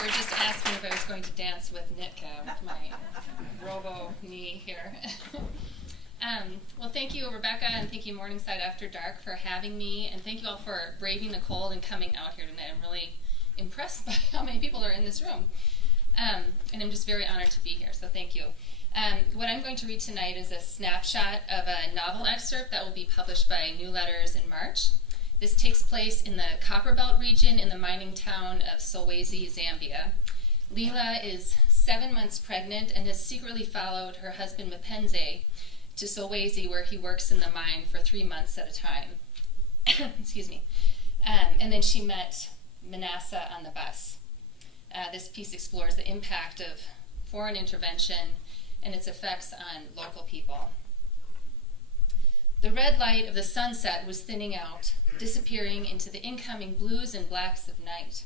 were just asking if I was going to dance with Nick with my robo knee here. Well, thank you, Rebecca, and thank you, Morningside After Dark, for having me, and thank you all for braving the cold and coming out here tonight. I'm really impressed by how many people are in this room, and I'm just very honored to be here, so thank you. What I'm going to read tonight is a snapshot of a novel excerpt that will be published by New Letters in March. This takes place in the Copperbelt region in the mining town of Solwezi, Zambia. Leela is 7 months pregnant and has secretly followed her husband Mapenzi to Solwezi, where he works in the mine for 3 months at a time. Excuse me. And then she met Manasseh on the bus. This piece explores the impact of foreign intervention and its effects on local people. The red light of the sunset was thinning out, disappearing into the incoming blues and blacks of night.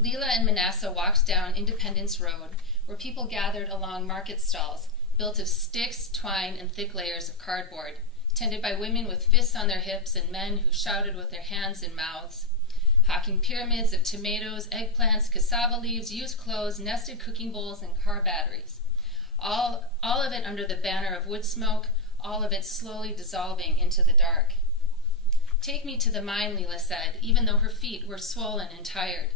Leela and Manasseh walked down Independence Road, where people gathered along market stalls, built of sticks, twine, and thick layers of cardboard, tended by women with fists on their hips and men who shouted with their hands and mouths, hawking pyramids of tomatoes, eggplants, cassava leaves, used clothes, nested cooking bowls, and car batteries. All of it under the banner of wood smoke, all of it slowly dissolving into the dark. "Take me to the mine," Leela said, even though her feet were swollen and tired.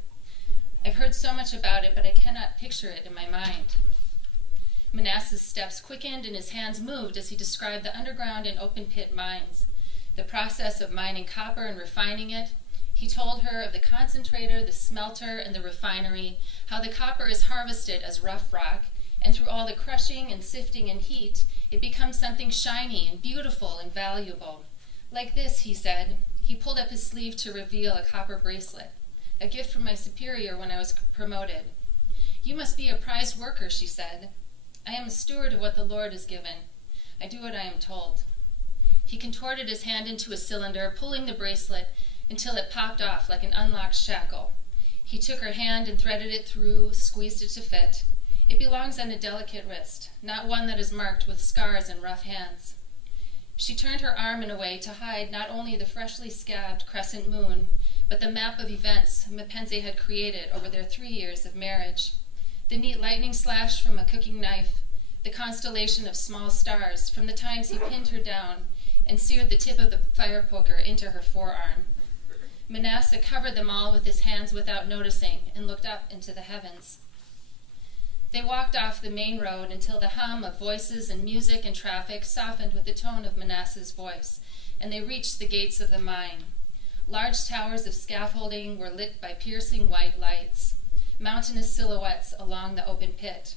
"I've heard so much about it, but I cannot picture it in my mind." Manasseh's steps quickened and his hands moved as he described the underground and open-pit mines, the process of mining copper and refining it. He told her of the concentrator, the smelter, and the refinery, how the copper is harvested as rough rock, and through all the crushing and sifting and heat, it becomes something shiny and beautiful and valuable. "Like this," he said. He pulled up his sleeve to reveal a copper bracelet, a gift from my superior when I was promoted. "You must be a prized worker," she said. "I am a steward of what the Lord has given. I do what I am told." He contorted his hand into a cylinder, pulling the bracelet until it popped off like an unlocked shackle. He took her hand and threaded it through, squeezed it to fit. "It belongs on a delicate wrist, not one that is marked with scars and rough hands." She turned her arm in a way to hide not only the freshly scabbed crescent moon, but the map of events Mapenzi had created over their 3 years of marriage. The neat lightning slash from a cooking knife, the constellation of small stars from the times he pinned her down and seared the tip of the fire poker into her forearm. Manasseh covered them all with his hands without noticing and looked up into the heavens. They walked off the main road until the hum of voices and music and traffic softened with the tone of Manasseh's voice, and they reached the gates of the mine. Large towers of scaffolding were lit by piercing white lights, mountainous silhouettes along the open pit.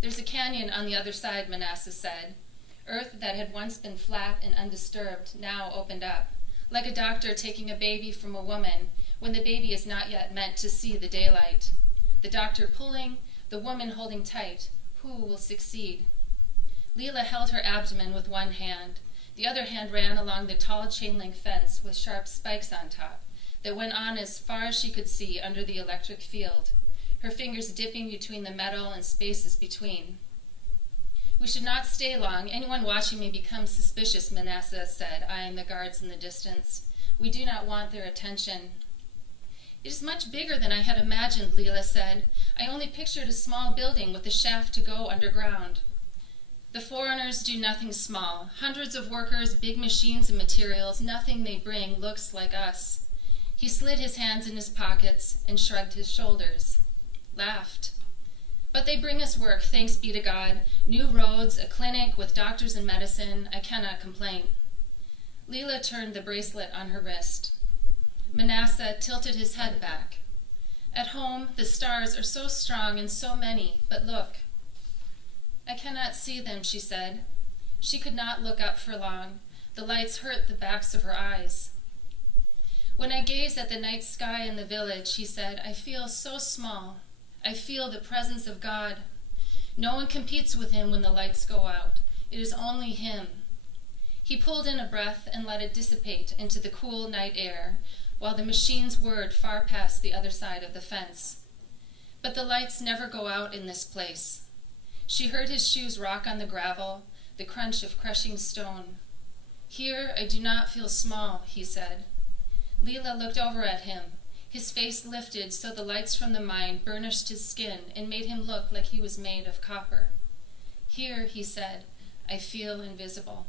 "There's a canyon on the other side," Manasseh said. Earth that had once been flat and undisturbed now opened up, like a doctor taking a baby from a woman when the baby is not yet meant to see the daylight. The doctor pulling, the woman holding tight. Who will succeed? Leela held her abdomen with one hand. The other hand ran along the tall chain-link fence with sharp spikes on top that went on as far as she could see under the electric field, her fingers dipping between the metal and spaces between. "We should not stay long. Anyone watching may become suspicious," Manasseh said, eyeing the guards in the distance. "We do not want their attention." "It is much bigger than I had imagined," Leela said. "I only pictured a small building with a shaft to go underground." "The foreigners do nothing small. Hundreds of workers, big machines and materials. Nothing they bring looks like us." He slid his hands in his pockets and shrugged his shoulders, laughed. "But they bring us work, thanks be to God. New roads, a clinic with doctors and medicine. I cannot complain." Leela turned the bracelet on her wrist. Manasseh tilted his head back. "At home, the stars are so strong and so many, but look." "I cannot see them," she said. She could not look up for long. The lights hurt the backs of her eyes. "When I gaze at the night sky in the village," she said, "I feel so small. I feel the presence of God. No one competes with him when the lights go out. It is only him." He pulled in a breath and let it dissipate into the cool night air, while the machines whirred far past the other side of the fence. "But the lights never go out in this place." She heard his shoes rock on the gravel, the crunch of crushing stone. "Here I do not feel small," he said. Leela looked over at him. His face lifted so the lights from the mine burnished his skin and made him look like he was made of copper. Here, he said, I feel invisible.